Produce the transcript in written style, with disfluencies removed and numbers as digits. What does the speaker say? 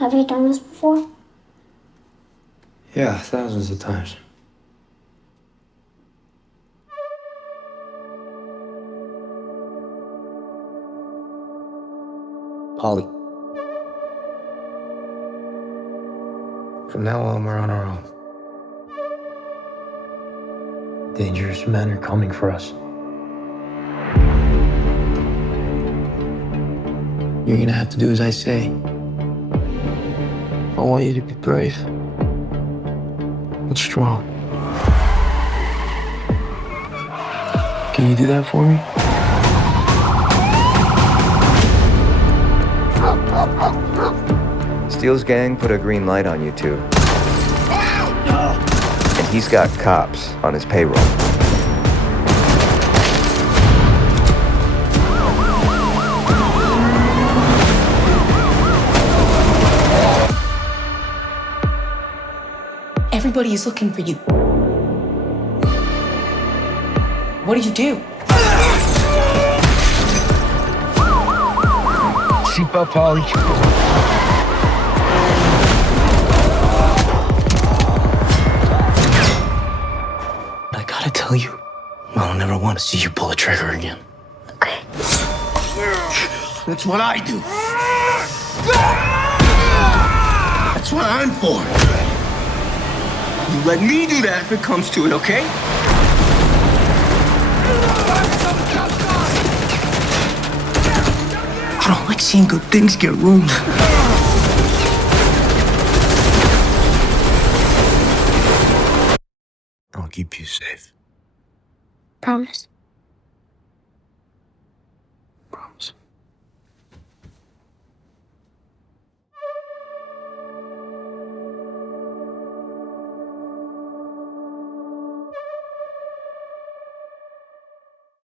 Have you done this before? Yeah, thousands of times. Polly. From now on, we're on our own. Dangerous men are coming for us. You're gonna have to do as I say. I want you to be brave and strong. Can you do that for me? Steele's gang put a green light on you two. And he's got cops on his payroll. Everybody is looking for you. What did you do? Seatbelt, Polly. I gotta tell you, I don't ever want to see you pull a trigger again. Okay. That's what I do. That's what I'm for. You let me do that if it comes to it, okay? I don't like seeing good things get ruined. I'll keep you safe. Promise.